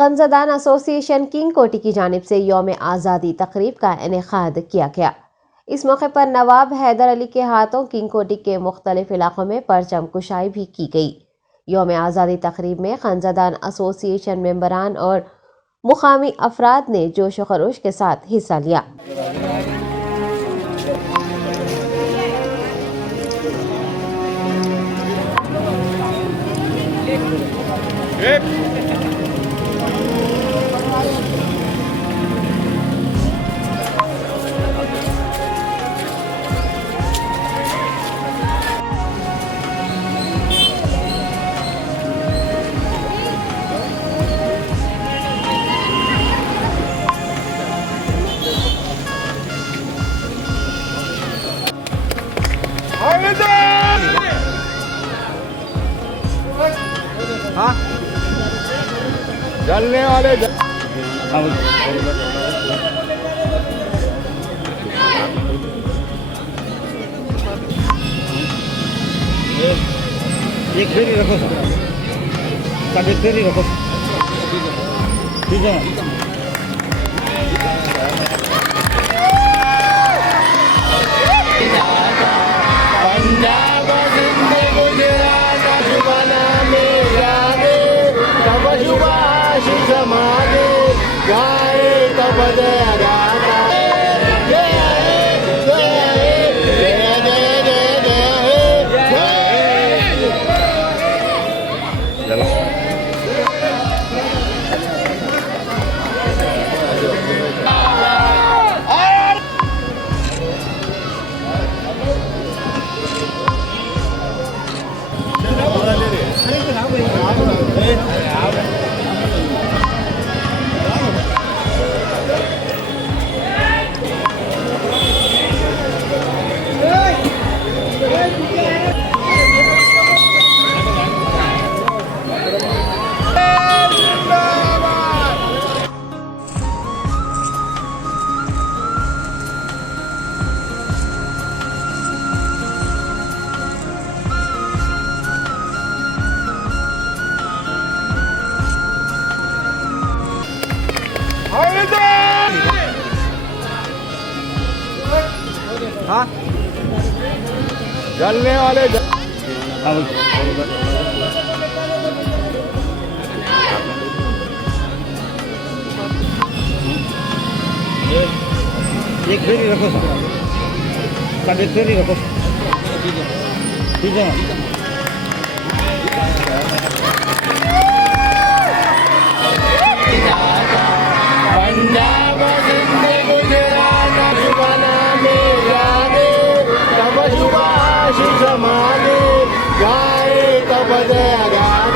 खंजदान association king कोटी की जानिब से यौम आज़ादी तकरीब का इनेकाद किया गया। इस मौके पर नवाब हैदर अली के हाथों किंग कोटी के मुख्तलिफ इलाकों में परचम कुशाई भी की गई। यौम आज़ादी तकरीब में खंजदान एसोसिएशन मेंबरान और मुकामी अफराद ने जोश व खरोश के साथ हिस्सा लिया। हाँ जलने वाले एक फेरी रखो सब, एक फेरी रखो, ठीक है। पंजाब सिंध गुजरात जुबाना में जाने तब सुभाष समाने गाए तब दया गाता हाँ जलने वाले एक फेरी रखो सब, एक फेरी रखो, ठीक है। पंजाब सिंध गुजरात जुबाना में जाने तब सुभाष समाने गाए तब दया गाए।